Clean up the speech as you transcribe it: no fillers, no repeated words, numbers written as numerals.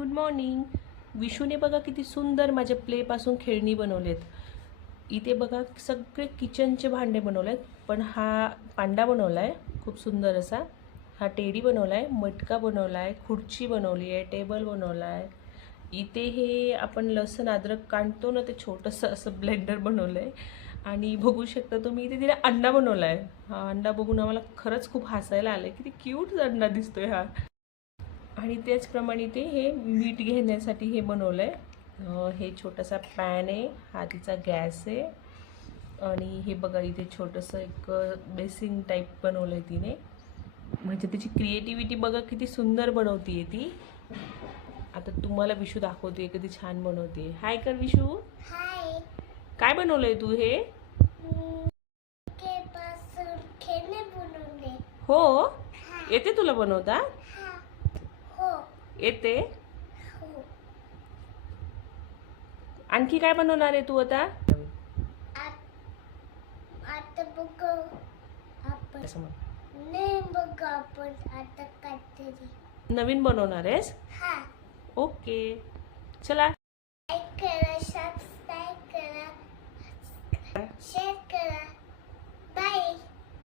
Good morning. विशूने बघा किती सुंदर माझ्या प्लेपासून खेळणी बनवलेत. इथे बघा सगळे किचनचे भांडे बनवलेत. पण हा पांडा बनवला आहे खूप सुंदर असा. हा टेडी बनवला आहे, मटका बनवला आहे, खुर्ची बनवली आहे, टेबल बनवला आहे. इथे हे आपण लसूण अद्रक काढतो ना, ते छोटंसं असं ब्लेंडर बनवलं आहे. आणि बघू शकता तुम्ही इथे तिला अंडा बनवला आहे. हा अंडा बघून आम्हाला खरंच खूप हसायला आलं. किती क्यूट अंडा दिसतोय हा. आणि त्याचप्रमाणे ते हे मीठ घेण्यासाठी हे बनवलं आहे. हे छोटासा पॅन आहे, हा तिचा गॅस आहे. आणि हे बघा इथे छोटंसं एक बेसिन टाईप बनवलं आहे तिने. म्हणजे त्याची क्रिएटिव्हिटी बघा किती सुंदर बनवते ती. आता तुम्हाला विशू दाखवते कधी छान बनवते. हाय कर विशू. हाय. काय बनवलंय तू हे? खेळणे बनवले. हो, येते तुला बनवता? हो. येते. हो. आणखी काय बनवणार आहे तू आता? आता बघ आपण असं म्हण. नाही बघ आपण आता काहीतरी नवीन बनवणार आहेस? हा. ओके, चला. लाईक करा, सबस्क्राईब करा, शेअर करा.